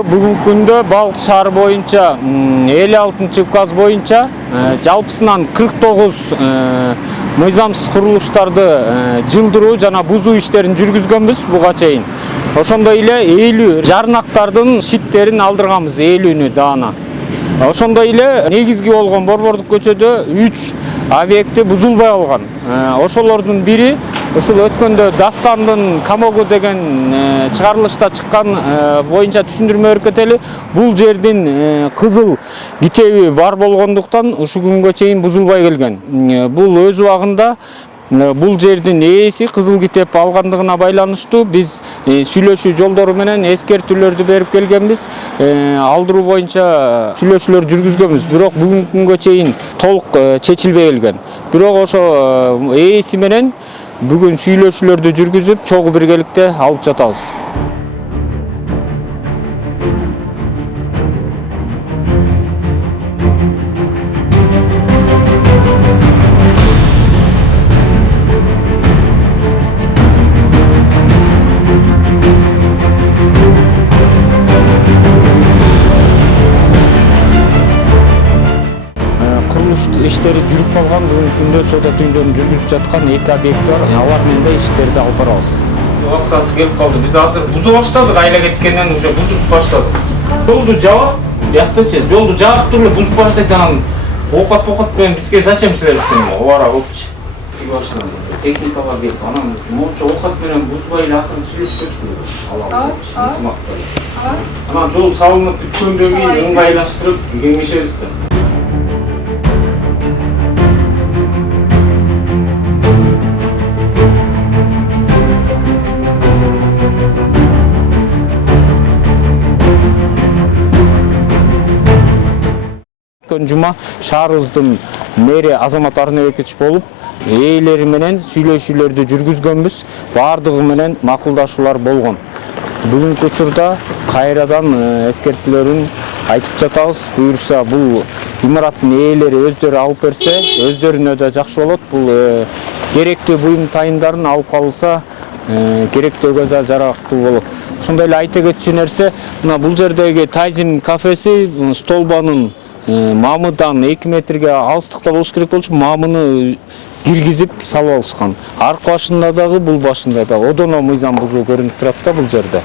Бүгүнкү күндө Балык шаары боюнча 56 указ боюнча жалпысынан 49 мыйзамсыз курулуштарды жылдыруу жана бузуу иштерин жүргүзгөнбүз буга чейин. Ошондой эле 50 жарнактардын шиттерин алдырганбыз, 50-нү даана. Ошондой эле негизги болгон Борбордук көчөдө 3 объекти бузулбай калган. Ошолордун бири ушул өткөндө Дастандын Камогу деген чыгарылышта чыккан боюнча түшүндүрмө беркетели. Бул жердин кызыл китеби бар болгондуктан ушу күнгө чейин бузулбай келген. Бул өз убагында бул жердин ээси кызыл китеп алгандыгына байланыштуу биз сүйлөшүү жолдору менен эскертүүлөрдү берип келгенбиз. Алдыруу боюнча сүйлөшүүлөр жүргүзгөнбүз. Бирок бүгүнкү күнгө чейин толук чечилбей келген. Бирок ошо ээси менен бүгүн сүйлөшүүлөрдү жүргүзүп, чогуу биргеликте алып жатабыз. Иштери жүрүп калган, бүгүнкү күндө соода түйүндөрүн жүргүзүп жаткан 2 объект бар. Алар менен да иштерди алып барабыз. Убакыт келип калды. Биз азыр бузуп баштадык, айла кеткенден уже бузуп баштадык. Жолду жаап, бияктачы жолду жаап туруп бузуп баштайт, анан окат менен бизге зачем силер үчүн обара болупчу. Башынан уже техникалар келип, анан моунча окат менен бузбай эле акырын сүйлөшүп алабыз. Анан жол салынып бүткөндөн кийин ыңгайлаштырып кеңешебиз да. Жума шаарыбыздын мэри Азамат Арнабекович болуп, ээлери менен сүйлөшүүлөрдү жүргүзгөнбүз. Бардыгы менен макулдашуулар болгон. Бүгүнкү учурда кайрадан эскертүүлөрүн айтып жатабыз. Буюрса бул имараттын ээлери өздөрү алып берсе, өздөрүнө да жакшы болот. Бул керектүү буюм тайындарын алып калса, керектөөгө да жарактуу болот. Ошондой эле айта кетчү нерсе, мына бул жердеги Тайзим кафеси столбанын мамыдан 2 метрге алыстыкта болуш керек болчу, мамыны киргизип салып алышкан. Аркы башында дагы, бул башында да одоно мыйзам бузуу көрүнүп турат да бул жерде.